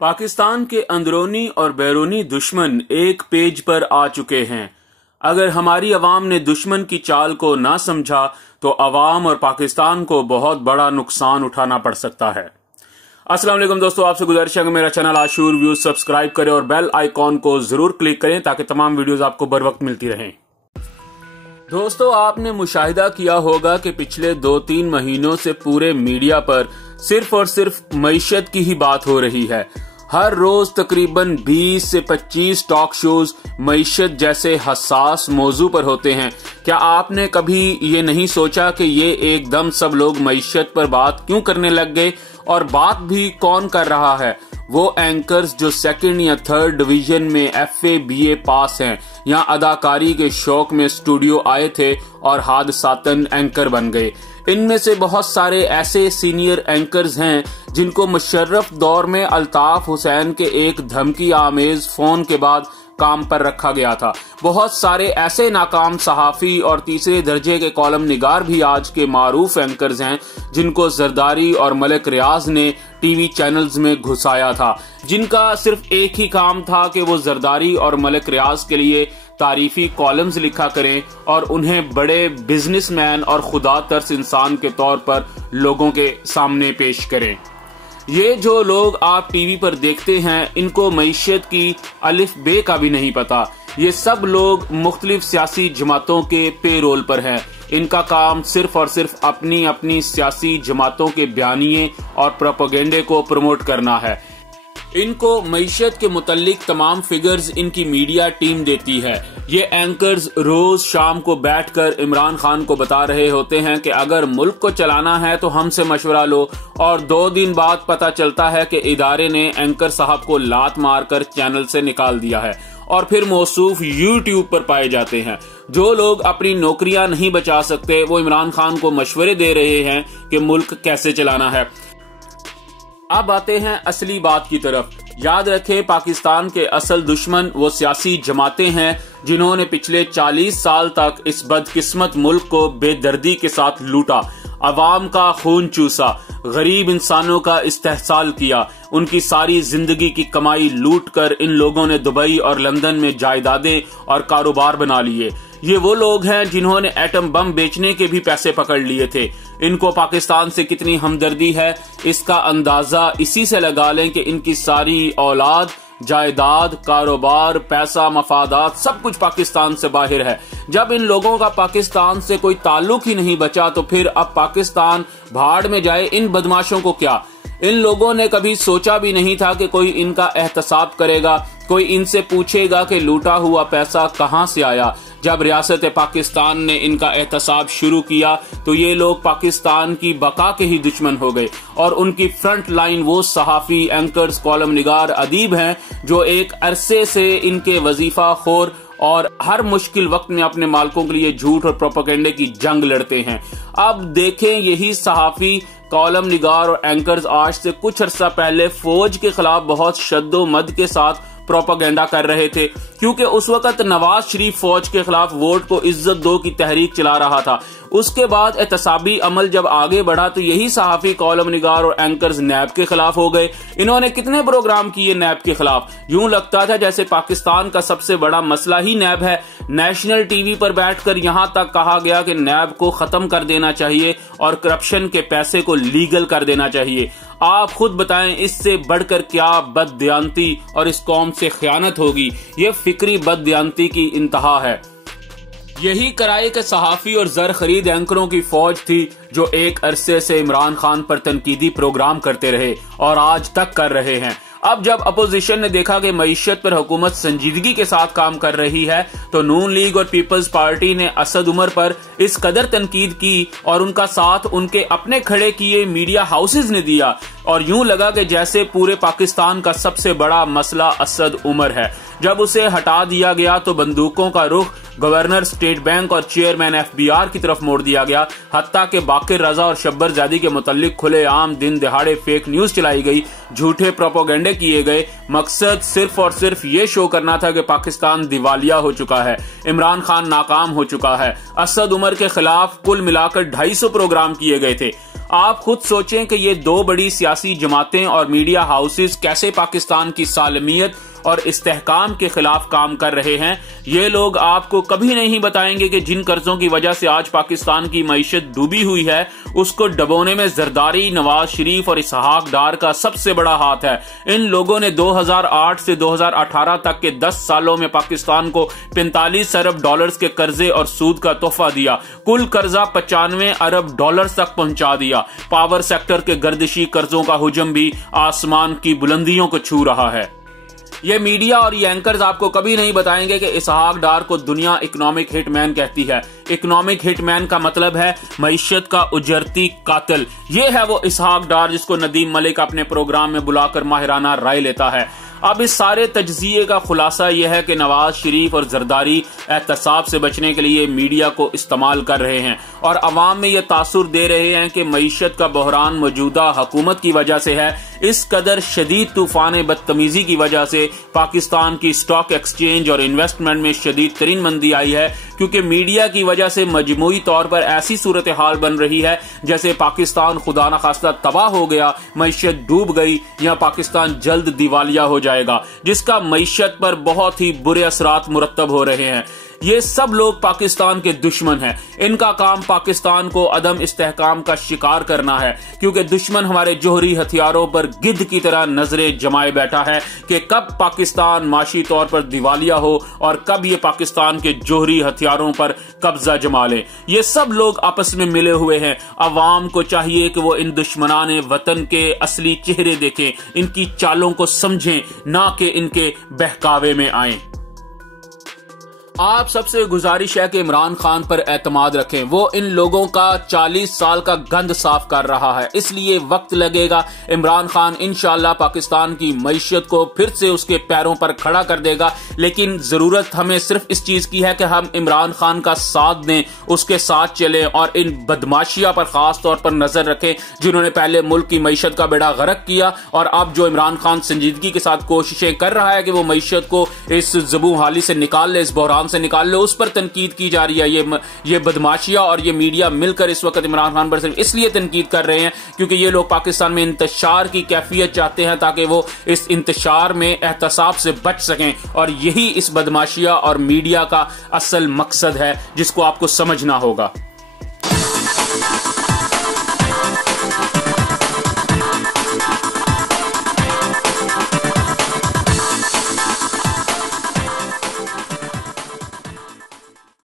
पाकिस्तान के अंदरूनी और बैरूनी दुश्मन एक पेज पर आ चुके हैं। अगर हमारी अवाम ने दुश्मन की चाल को ना समझा तो अवाम और पाकिस्तान को बहुत बड़ा नुकसान उठाना पड़ सकता है। अस्सलाम वालेकुम दोस्तों, आपसे गुजारिश है कि मेरा चैनल आशूर व्यूज सब्सक्राइब करें और बेल आइकॉन को जरूर क्लिक करें ताकि तमाम वीडियोस आपको बर वक्त मिलती रहें। दोस्तों, आपने मुशाहिदा किया होगा कि पिछले 2-3 महीनों से पूरे मीडिया पर सिर्फ और सिर्फ मईशत की ही बात हो रही है। हर रोज तकरीबन 20 से 25 टॉक शोज मईशत जैसे हसास मौजू पर होते हैं। क्या आपने कभी ये नहीं सोचा कि ये एकदम सब लोग मईशत पर बात क्यों करने लग गए, और बात भी कौन कर रहा है? वो एंकर्स जो 2nd या 3rd डिवीजन में FA BA पास हैं या अदाकारी के शौक में स्टूडियो आए थे और हादसातन एंकर बन गए। इनमें से बहुत सारे ऐसे सीनियर एंकर्स हैं जिनको मुशर्रफ दौर में अल्ताफ हुसैन के एक धमकी आमेज फोन के बाद काम पर रखा गया था। बहुत सारे ऐसे नाकाम सहाफी और तीसरे दर्जे के कॉलम निगार भी आज के मारूफ एंकर्स हैं जिनको जरदारी और मलिक रियाज ने टीवी चैनल्स में घुसाया था, जिनका सिर्फ एक ही काम था कि वो जरदारी और मलिक रियाज के लिए तारीफी कॉलम्स लिखा करें और उन्हें बड़े बिजनेसमैन और खुदा तर्स इंसान के तौर पर लोगों के सामने पेश करें। ये जो लोग आप टीवी पर देखते हैं, इनको मईशत की अलिफ बे का भी नहीं पता। ये सब लोग मुख्तलिफ सियासी जमातों के पेरोल पर हैं। इनका काम सिर्फ और सिर्फ अपनी अपनी सियासी जमातों के बयानिए और प्रोपेगेंडे को प्रमोट करना है। इनको मईशत के मुतालिक तमाम फिगर्स इनकी मीडिया टीम देती है। ये एंकर्स रोज शाम को बैठकर इमरान खान को बता रहे होते हैं कि अगर मुल्क को चलाना है तो हमसे मशवरा लो, और 2 दिन बाद पता चलता है कि इदारे ने एंकर साहब को लात मारकर चैनल से निकाल दिया है और फिर मौसूफ यूट्यूब पर पाए जाते हैं। जो लोग अपनी नौकरियां नहीं बचा सकते वो इमरान खान को मशवरे दे रहे हैं कि मुल्क कैसे चलाना है। अब आते हैं असली बात की तरफ। याद रखें, पाकिस्तान के असल दुश्मन वो सियासी जमातें हैं जिन्होंने पिछले 40 साल तक इस बदकिस्मत मुल्क को बेदर्दी के साथ लूटा, अवाम का खून चूसा, गरीब इंसानों का इस्तेहसाल किया। उनकी सारी जिंदगी की कमाई लूट कर इन लोगों ने दुबई और लंदन में जायदादें और कारोबार बना लिए। ये वो लोग हैं जिन्होंने एटम बम बेचने के भी पैसे पकड़ लिए थे। इनको पाकिस्तान से कितनी हमदर्दी है, इसका अंदाजा इसी से लगा लें कि इनकी सारी औलाद, जायदाद, कारोबार, पैसा, मफादात सब कुछ पाकिस्तान से बाहर है। जब इन लोगों का पाकिस्तान से कोई ताल्लुक ही नहीं बचा तो फिर अब पाकिस्तान भाड़ में जाए, इन बदमाशों को क्या? इन लोगों ने कभी सोचा भी नहीं था कि कोई इनका एहतसाब करेगा, कोई इनसे पूछेगा कि लूटा हुआ पैसा कहां से आया। जब रियासत पाकिस्तान ने इनका एहतसाब शुरू किया तो ये लोग पाकिस्तान की बका के ही दुश्मन हो गए, और उनकी फ्रंट लाइन वो सहाफी, एंकर्स, कॉलम निगार, अदीब हैं जो एक अरसे से इनके वजीफा खोर और हर मुश्किल वक्त में अपने मालिकों के लिए झूठ और प्रोपेगेंडे की जंग लड़ते हैं। अब देखें, यही सहाफी, कॉलम निगार और एंकर्स आज से कुछ अरसा पहले फौज के खिलाफ बहुत शद्दोमद के साथ प्रोपेगेंडा कर रहे थे, क्योंकि उस वक्त नवाज शरीफ फौज के खिलाफ वोट को इज्जत दो की तहरीक चला रहा था। उसके बाद एहतसाबी अमल जब आगे बढ़ा तो यही सहाफी, कॉलम निगार और एंकर्स नैब के खिलाफ हो गए। इन्होंने कितने प्रोग्राम किए नैब के खिलाफ? यूं लगता था जैसे पाकिस्तान का सबसे बड़ा मसला ही नैब है। नेशनल टीवी पर बैठकर यहां तक कहा गया कि नैब को खत्म कर देना चाहिए और करप्शन के पैसे को लीगल कर देना चाहिए। आप खुद बताएं, इससे बढ़कर क्या बददियानती और इस कौम से खयानत होगी? ये फिक्री बददियानती की इंतहा है। यही कराए के सहाफी और जर खरीद एंकरों की फौज थी जो एक अरसे से इमरान खान पर तनकीदी प्रोग्राम करते रहे और आज तक कर रहे हैं। अब जब अपोजिशन ने देखा कि मईशत पर हुकूमत संजीदगी के साथ काम कर रही है तो नून लीग और पीपल्स पार्टी ने असद उमर पर इस कदर तनकीद की और उनका साथ उनके अपने खड़े किए मीडिया हाउसेज ने दिया, और यूं लगा कि जैसे पूरे पाकिस्तान का सबसे बड़ा मसला असद उमर है। जब उसे हटा दिया गया तो बंदूकों का रुख गवर्नर स्टेट बैंक और चेयरमैन FBR की तरफ मोड़ दिया गया। हत्ता के बाकिर रजा और शब्बर जादी के मुतालिक खुलेआम दिन दिहाड़े फेक न्यूज चलाई गई, झूठे प्रोपेगेंडे किए गए। मकसद सिर्फ और सिर्फ ये शो करना था कि पाकिस्तान दिवालिया हो चुका है, इमरान खान नाकाम हो चुका है। असद उमर के खिलाफ कुल मिलाकर 250 प्रोग्राम किए गए थे। आप खुद सोचें कि ये दो बड़ी सियासी जमातें और मीडिया हाउसेस कैसे पाकिस्तान की सालमियत और इस्तेहकाम के खिलाफ काम कर रहे हैं। ये लोग आपको कभी नहीं बताएंगे कि जिन कर्जों की वजह से आज पाकिस्तान की मईशत डूबी हुई है, उसको डबोने में जरदारी, नवाज शरीफ और इसहाक डार का सबसे बड़ा हाथ है। इन लोगों ने 2008 से 2018 तक के 10 सालों में पाकिस्तान को 45 अरब डॉलर्स के कर्जे और सूद का तोहफा दिया। कुल कर्जा 95 अरब डॉलर्स तक पहुंचा दिया। पावर सेक्टर के गर्दिशी कर्जों का हुजम भी आसमान की बुलंदियों को छू रहा है। ये मीडिया और ये एंकर्स आपको कभी नहीं बताएंगे कि इसहाक डार को दुनिया इकोनॉमिक हिटमैन कहती है। इकोनॉमिक हिटमैन का मतलब है मईशत का उजरती कातिल। ये है वो इसहाक डार जिसको नदीम मलिक अपने प्रोग्राम में बुलाकर माहिराना राय लेता है। अब इस सारे तज्जिए का खुलासा यह है कि नवाज शरीफ और जरदारी एहतसाब से बचने के लिए मीडिया को इस्तेमाल कर रहे हैं और अवाम में यह तासुर दे रहे हैं कि मईशत का बहरान मौजूदा हुकूमत की वजह से है। इस कदर शदीद तूफान बदतमीजी की वजह से पाकिस्तान की स्टॉक एक्सचेंज और इन्वेस्टमेंट में शदीद तरीन मंदी आई है, क्योंकि मीडिया की वजह से मजमूई तौर पर ऐसी सूरत हाल बन रही है जैसे पाकिस्तान खुदा न खास्ता तबाह हो गया, मईशत डूब गई या पाकिस्तान जल्द दिवालिया हो जाएगा, जिसका मईशत पर बहुत ही बुरे असरात मुरत्तब हो रहे हैं। ये सब लोग पाकिस्तान के दुश्मन हैं। इनका काम पाकिस्तान को अदम इस्तेहकाम का शिकार करना है, क्योंकि दुश्मन हमारे जोहरी हथियारों पर गिद्ध की तरह नजरें जमाए बैठा है कि कब पाकिस्तान माशी तौर पर दिवालिया हो और कब ये पाकिस्तान के जोहरी हथियारों पर कब्जा जमा ले। ये सब लोग आपस में मिले हुए हैं। अवाम को चाहिए कि वो इन दुश्मनाने वतन के असली चेहरे देखें, इनकी चालों को समझें, ना कि इनके बहकावे में आएं। आप सबसे गुजारिश है कि इमरान खान पर एतमाद रखें। वो इन लोगों का 40 साल का गंद साफ कर रहा है, इसलिए वक्त लगेगा। इमरान खान इंशाअल्लाह पाकिस्तान की मईशत को फिर से उसके पैरों पर खड़ा कर देगा, लेकिन जरूरत हमें सिर्फ इस चीज की है कि हम इमरान खान का साथ दें, उसके साथ चलें और इन बदमाशिया पर खास तौर पर नजर रखें जिन्होंने पहले मुल्क की मईशत का बेड़ा गर्क किया और अब जो इमरान खान संजीदगी के साथ कोशिशें कर रहा है कि वो मईशत को इस ज़बू हाली से निकाल ले, इस बहरान से निकाल लो, उस पर तनकीद की जा रही है। ये बदमाशिया और ये मीडिया मिलकर इस वक्त इमरान खान पर सिर्फ इसलिए तनकीद कर रहे हैं क्योंकि ये लोग पाकिस्तान में इंतशार की कैफियत चाहते हैं ताकि वो इस इंतशार में एहतसाब से बच सकें, और यही इस बदमाशिया और मीडिया का असल मकसद है जिसको आपको समझना होगा।